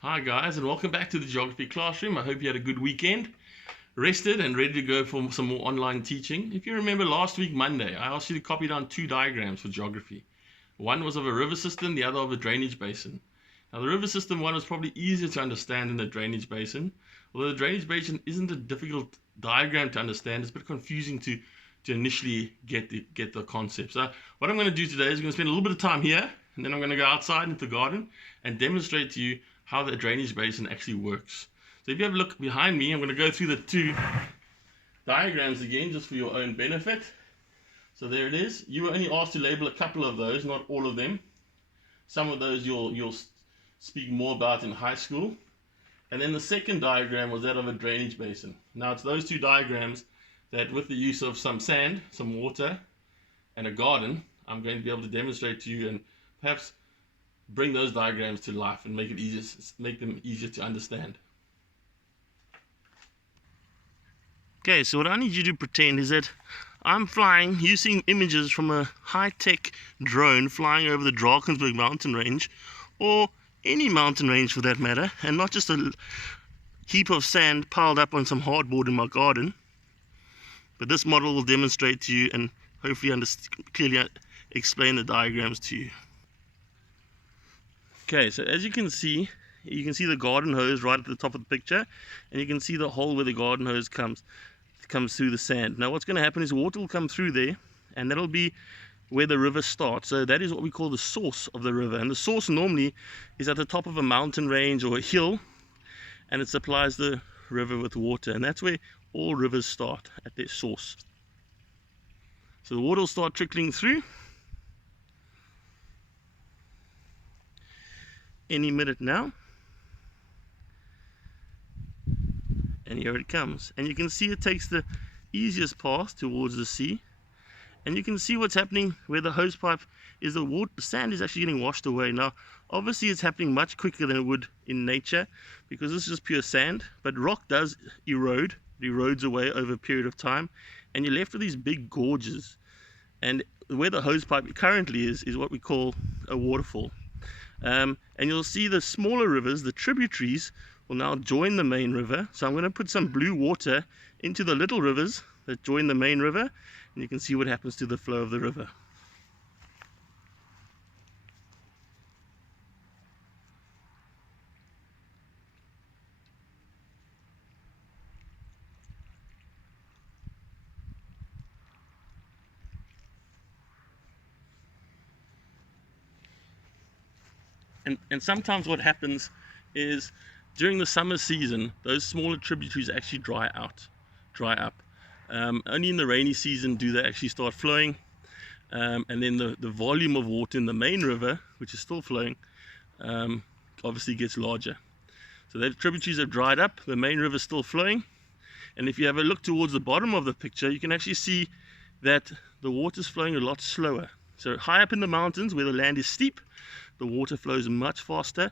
Hi guys, and welcome back to the Geography Classroom. I hope you had a good weekend, rested and ready to go for some more online teaching. If you remember last week, Monday, I asked you to copy down two diagrams for geography. One was of a river system, the other of a drainage basin. Now the river system one was probably easier to understand than the drainage basin. Although the drainage basin isn't a difficult diagram to understand, it's a bit confusing to initially get the concept. So what I'm going to do today is I'm going to spend a little bit of time here, and then I'm going to go outside into the garden and demonstrate to you how the drainage basin actually works. So if you have a look behind me, I'm going to go through the two diagrams again just for your own benefit. So there it is. You were only asked to label a couple of those, not all of them. Some of those you'll speak more about in high school. And then the second diagram was that of a drainage basin. Now it's those two diagrams that, with the use of some sand, some water, and a garden, I'm going to be able to demonstrate to you and perhaps bring those diagrams to life and make them easier to understand. Okay, so what I need you to pretend is that I'm flying using images from a high-tech drone flying over the Drakensberg mountain range, or any mountain range for that matter, and not just a heap of sand piled up on some hardboard in my garden. But this model will demonstrate to you and hopefully clearly explain the diagrams to you. Okay, so as you can see the garden hose right at the top of the picture, and you can see the hole where the garden hose comes through the sand. Now what's going to happen is water will come through there, and that'll be where the river starts. So that is what we call the source of the river, and the source normally is at the top of a mountain range or a hill, and it supplies the river with water, and that's where all rivers start, at their source. So the water will start trickling through any minute now, and here it comes, and you can see it takes the easiest path towards the sea, and you can see what's happening where the hose pipe is. The sand is actually getting washed away. Now obviously it's happening much quicker than it would in nature, because this is just pure sand, but rock does erode. It erodes away over a period of time, and you're left with these big gorges, and where the hose pipe currently is what we call a waterfall. And you'll see the smaller rivers, the tributaries, will now join the main river. So I'm going to put some blue water into the little rivers that join the main river, and you can see what happens to the flow of the river. And sometimes what happens is during the summer season, those smaller tributaries actually dry up. Only in the rainy season do they actually start flowing, and then the volume of water in the main river, which is still flowing, obviously gets larger. So the tributaries have dried up, the main river is still flowing, and if you have a look towards the bottom of the picture, you can actually see that the water is flowing a lot slower. So high up in the mountains where the land is steep, the water flows much faster,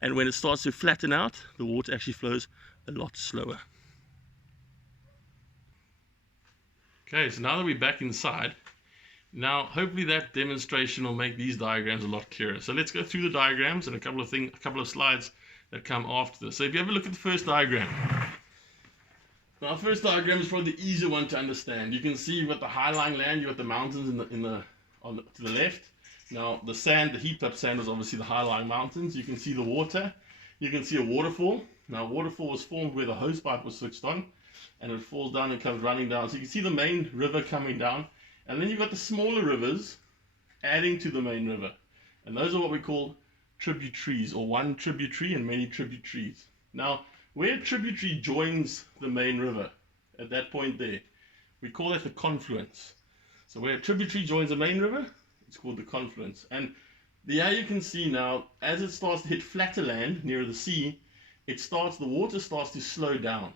and when it starts to flatten out, the water actually flows a lot slower. Okay, so now that we're back inside, now hopefully that demonstration will make these diagrams a lot clearer. So let's go through the diagrams and a couple of slides that come after this. So if you have a look at the first diagram. Now, the first diagram is probably the easier one to understand. You can see you've got the high-lying land, you've got the mountains to the left. Now, the sand, the heaped-up sand, is obviously the high-lying mountains. You can see the water. You can see a waterfall. Now, a waterfall was formed where the hose pipe was switched on, and it falls down and comes running down. So you can see the main river coming down, and then you've got the smaller rivers adding to the main river. And those are what we call tributaries, or one tributary and many tributaries. Now, where a tributary joins the main river, at that point there, we call that the confluence. So where a tributary joins the main river, it's called the confluence. And here you can see now, as it starts to hit flatter land nearer the sea, the water starts to slow down.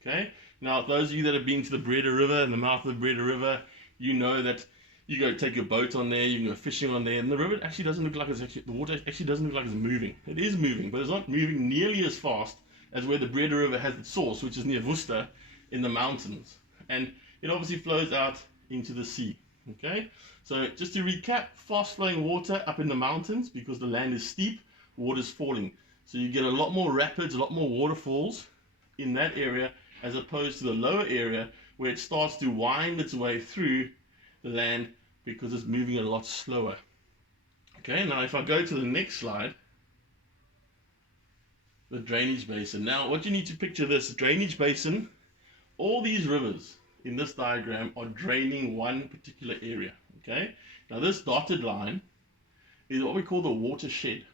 Okay? Now, those of you that have been to the Breda River and the mouth of the Breda River, you know that you go take your boat on there, you can go fishing on there, and the river actually doesn't look like the water actually doesn't look like it's moving. It is moving, but it's not moving nearly as fast as where the Breda River has its source, which is near Worcester in the mountains. And it obviously flows out into the sea. Okay, so just to recap, fast flowing water up in the mountains because the land is steep, water is falling. So you get a lot more rapids, a lot more waterfalls in that area as opposed to the lower area where it starts to wind its way through the land because it's moving a lot slower. Okay, now if I go to the next slide, the drainage basin. Now what you need to picture this drainage basin, all these rivers in this diagram are draining one particular area. Okay, now this dotted line is what we call the watershed,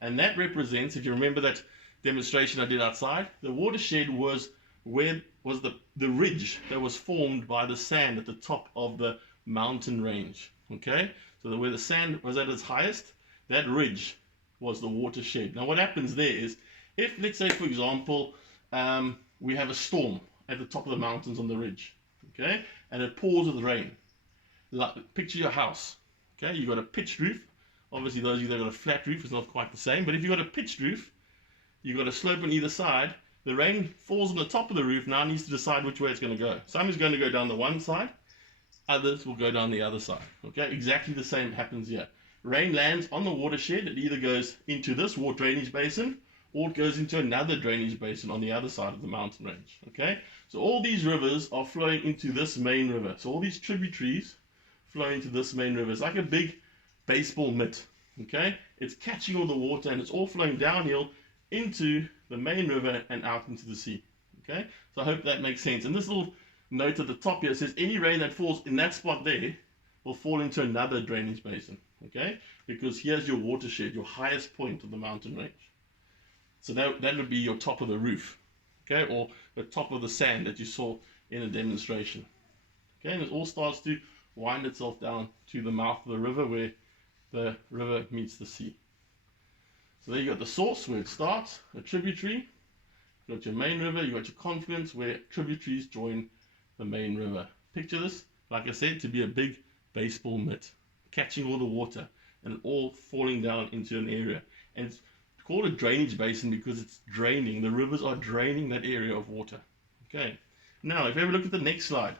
and that represents, if you remember that demonstration I did outside, the watershed was where was the ridge that was formed by the sand at the top of the mountain range. Okay, so where the sand was at its highest, that ridge was the watershed. Now what happens there is, if let's say for example we have a storm at the top of the mountains on the ridge, okay, and it pours with rain, like, picture your house. Okay, you've got a pitched roof. Obviously those of you that got a flat roof, it's not quite the same, but if you've got a pitched roof, you've got a slope on either side, the rain falls on the top of the roof, now it needs to decide which way it's going to go. Some is going to go down the one side, others will go down the other side. Okay, exactly the same happens here. Rain lands on the watershed, it either goes into this water drainage basin or it goes into another drainage basin on the other side of the mountain range. Okay, so all these rivers are flowing into this main river. So all these tributaries flow into this main river. It's like a big baseball mitt. Okay, it's catching all the water and it's all flowing downhill into the main river and out into the sea. Okay, so I hope that makes sense. And this little note at the top here says any rain that falls in that spot there will fall into another drainage basin. Okay, because here's your watershed, your highest point of the mountain range. So that would be your top of the roof, okay, or the top of the sand that you saw in a demonstration. Okay, and it all starts to wind itself down to the mouth of the river where the river meets the sea. So there you got the source where it starts, a tributary. You got your main river, you got your confluence where tributaries join the main river. Picture this, like I said, to be a big baseball mitt, catching all the water and all falling down into an area. And it's called a drainage basin because it's draining, the rivers are draining that area of water. Okay, now if you ever look at the next slide,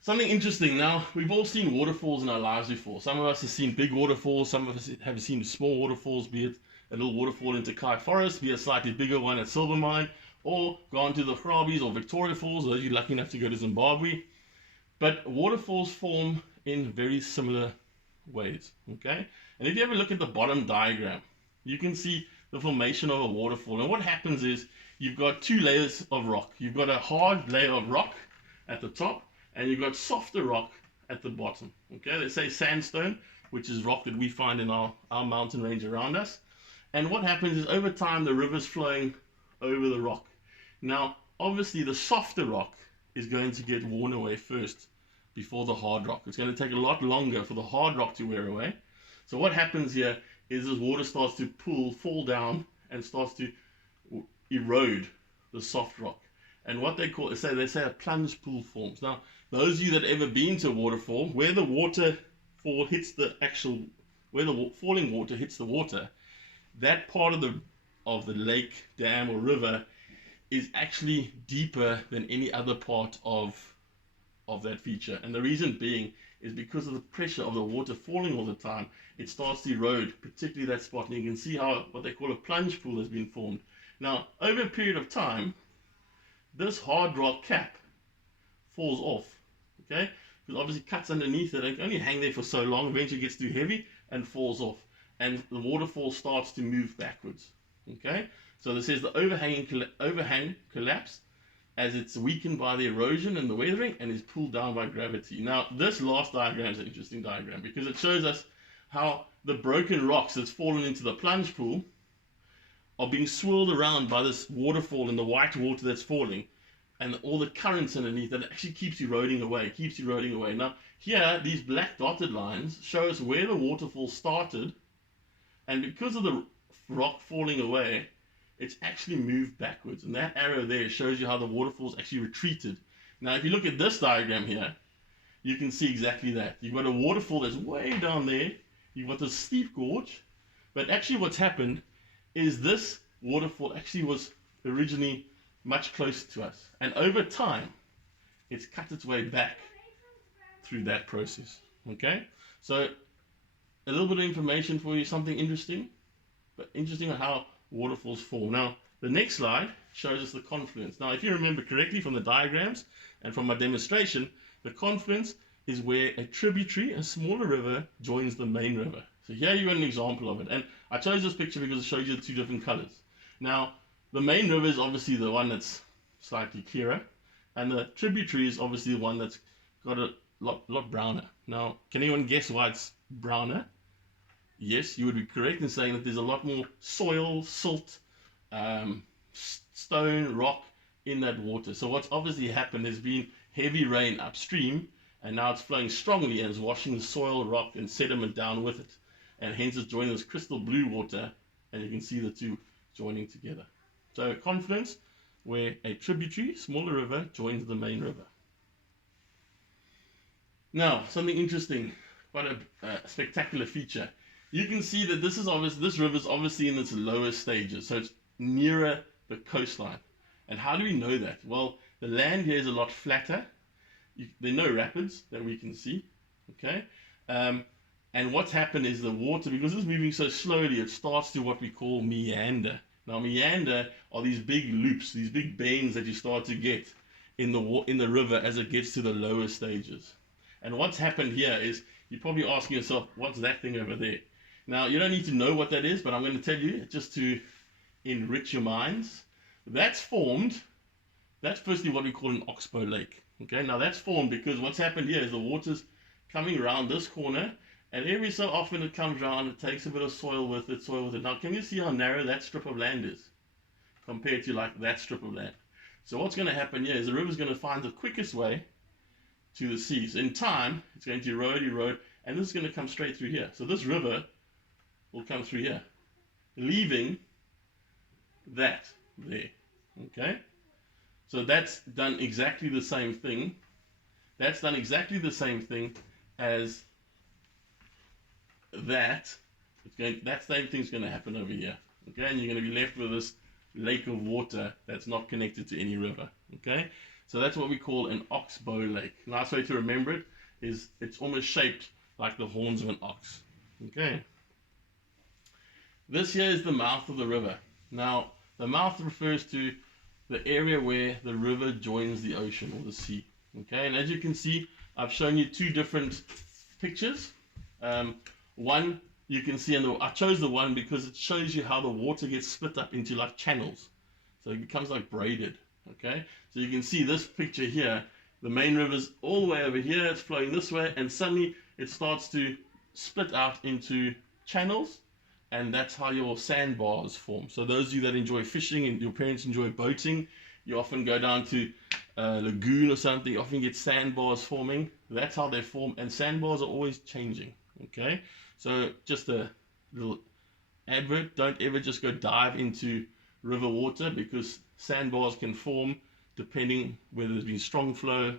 something interesting. Now we've all seen waterfalls in our lives before. Some of us have seen big waterfalls, some of us have seen small waterfalls, be it a little waterfall in Takai Forest, be a slightly bigger one at Silvermine, or gone to the Grabie's or Victoria Falls, those of you lucky enough to go to Zimbabwe. But waterfalls form in very similar ways. Okay, and if you ever look at the bottom diagram, you can see the formation of a waterfall. And what happens is you've got two layers of rock. You've got a hard layer of rock at the top, and you've got softer rock at the bottom. Okay, let's say sandstone, which is rock that we find in our mountain range around us. And what happens is over time the river's flowing over the rock. Now obviously the softer rock is going to get worn away first before the hard rock. It's going to take a lot longer for the hard rock to wear away. So what happens here is this water starts to fall down and starts to erode the soft rock. And what they call, they say a plunge pool forms. Now, those of you that have ever been to a waterfall, where the waterfall hits the actual, where the falling water hits the water, that part of the lake, dam, or river is actually deeper than any other part of that feature. And the reason being is because of the pressure of the water falling all the time, it starts to erode, particularly that spot. And you can see how what they call a plunge pool has been formed. Now, over a period of time, this hard rock cap falls off, okay? Because obviously cuts underneath it, it can only hang there for so long, eventually gets too heavy and falls off. And the waterfall starts to move backwards, okay? So this says the overhang collapse as it's weakened by the erosion and the weathering and is pulled down by gravity. Now, this last diagram is an interesting diagram because it shows us how the broken rocks that's fallen into the plunge pool are being swirled around by this waterfall and the white water that's falling and all the currents underneath that actually keeps eroding away. Now, here, these black dotted lines show us where the waterfall started, and because of the rock falling away, it's actually moved backwards. And that arrow there shows you how the waterfall's actually retreated. Now, if you look at this diagram here, you can see exactly that. You've got a waterfall that's way down there. You've got this steep gorge. But actually what's happened is this waterfall actually was originally much closer to us. And over time, it's cut its way back through that process. Okay? So, a little bit of information for you, something interesting. But interesting how waterfalls form. Now, the next slide shows us the confluence. Now, if you remember correctly from the diagrams and from my demonstration, the confluence is where a tributary, a smaller river, joins the main river. So here you got an example of it. And I chose this picture because it shows you the two different colors. Now, the main river is obviously the one that's slightly clearer, and the tributary is obviously the one that's got a lot browner. Now, can anyone guess why it's browner? Yes, you would be correct in saying that there's a lot more soil, silt, stone, rock in that water. So what's obviously happened has been heavy rain upstream, and now it's flowing strongly and is washing the soil, rock, and sediment down with it. And hence it's joining this crystal blue water, and you can see the two joining together. So confluence, where a tributary, smaller river, joins the main river. Now, something interesting, quite a spectacular feature. You can see that this river is obviously in its lower stages, so it's nearer the coastline. And how do we know that? Well, the land here is a lot flatter. There are no rapids that we can see, okay? And what's happened is the water, because it's moving so slowly, it starts to what we call meander. Now, meander are these big loops, these big bends that you start to get in the river as it gets to the lower stages. And what's happened here is you're probably asking yourself, what's that thing over there? Now, you don't need to know what that is, but I'm going to tell you just to enrich your minds. That's firstly what we call an oxbow lake. Okay, now that's formed because what's happened here is the water's coming around this corner, and every so often it comes around, it takes a bit of soil with it. Now, can you see how narrow that strip of land is compared to like that strip of land? So what's going to happen here is the river's going to find the quickest way to the sea. So in time, it's going to erode, and this is going to come straight through here. So this river will come through here, leaving that there. Okay? So that's done exactly the same thing. That's done exactly the same thing as that. That same thing's going to happen over here. Okay? And you're going to be left with this lake of water that's not connected to any river. Okay? So that's what we call an oxbow lake. Nice way to remember it is it's almost shaped like the horns of an ox. Okay? This here is the mouth of the river. Now, the mouth refers to the area where the river joins the ocean or the sea. Okay, and as you can see, I've shown you two different pictures. One you can see, I chose the one because it shows you how the water gets split up into like channels. So it becomes like braided. Okay, so you can see this picture here, the main river's all the way over here, it's flowing this way, and suddenly it starts to split out into channels. And that's how your sandbars form. So those of you that enjoy fishing and your parents enjoy boating, you often go down to a lagoon or something, you often get sandbars forming. That's how they form, and sandbars are always changing. Okay, so just a little advert, don't ever just go dive into river water, because sandbars can form depending whether there's been strong flow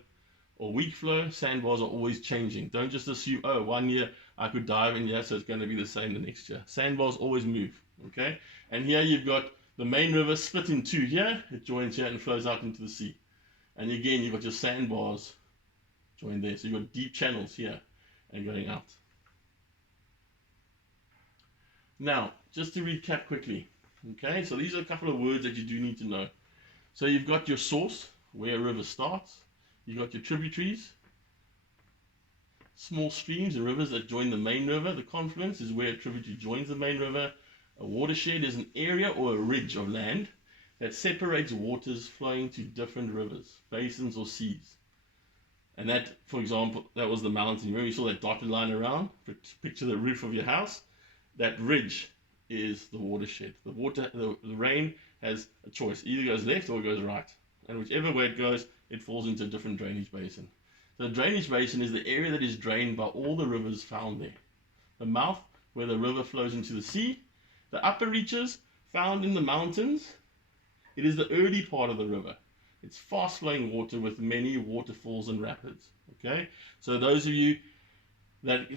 or weak flow. Sandbars are always changing. Don't just assume, oh, 1 year I could dive in here, so it's going to be the same the next year. Sandbars always move, okay? And here you've got the main river split in two here. It joins here and flows out into the sea. And again, you've got your sandbars joined there. So you've got deep channels here and going out. Now, just to recap quickly, okay? So these are a couple of words that you do need to know. So you've got your source, where a river starts. You've got your tributaries, small streams and rivers that join the main river. The confluence is where a tributary joins the main river. A watershed is an area or a ridge of land that separates waters flowing to different rivers, basins, or seas. And that, for example, that was the mountain. Remember you saw that dotted line around? Picture the roof of your house. That ridge is the watershed. The rain has a choice. It either goes left or it goes right. And whichever way it goes, it falls into a different drainage basin. The drainage basin is the area that is drained by all the rivers found there. The mouth, where the river flows into the sea. The upper reaches, found in the mountains. It is the early part of the river. It's fast-flowing water with many waterfalls and rapids. Okay, so those of you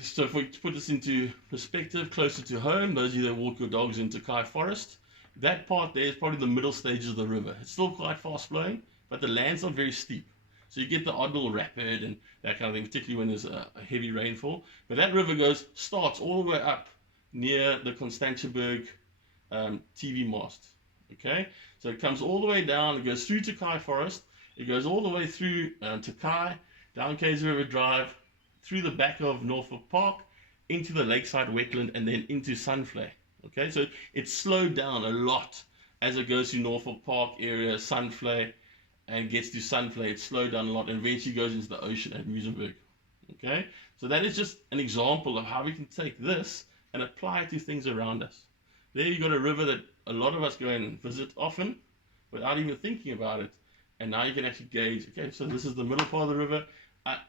so if we put this into perspective, closer to home, those of you that walk your dogs into Kai Forest, that part there is probably the middle stages of the river. It's still quite fast-flowing, but the land's not very steep. So you get the odd little rapid and that kind of thing, particularly when there's a heavy rainfall. But that river starts all the way up near the Constantiaberg TV mast. Okay, so it comes all the way down, it goes through Takai Forest, it goes all the way through Takai, down Kaiser River Drive, through the back of Norfolk Park, into the lakeside wetland, and then into Sunflare. Okay, so it's slowed down a lot as it goes through Norfolk Park area, Sunflare, and gets to Sunflare. It's slowed down a lot and eventually goes into the ocean at Muizenberg. Okay, so that is just an example of how we can take this and apply it to things around us. There you got a river that a lot of us go and visit often without even thinking about it. And now you can actually gauge, okay, so this is the middle part of the river,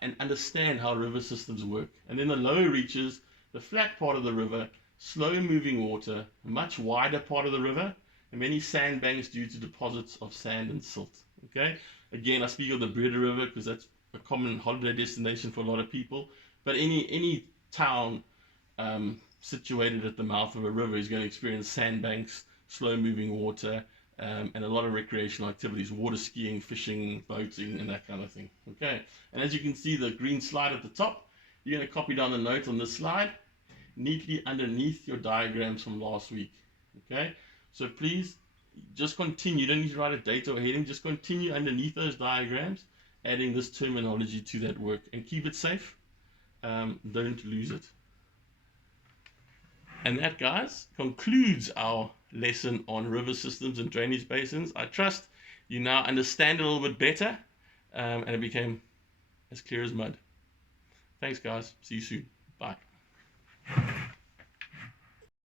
and understand how river systems work. And then the lower reaches, the flat part of the river, slow moving water, a much wider part of the river, and many sandbanks due to deposits of sand and silt. Okay, again, I speak of the Breda River because that's a common holiday destination for a lot of people. But any town situated at the mouth of a river is going to experience sandbanks, slow moving water, and a lot of recreational activities, water skiing, fishing, boating, and that kind of thing. Okay, and as you can see, the green slide at the top, you're going to copy down the note on this slide neatly underneath your diagrams from last week. Okay, so please just continue. You don't need to write a date or a heading, just continue underneath those diagrams, adding this terminology to that work, and keep it safe. Don't lose it. And that, guys, concludes our lesson on river systems and drainage basins. I trust you now understand it a little bit better, and it became as clear as mud. Thanks, guys. See you soon. Bye.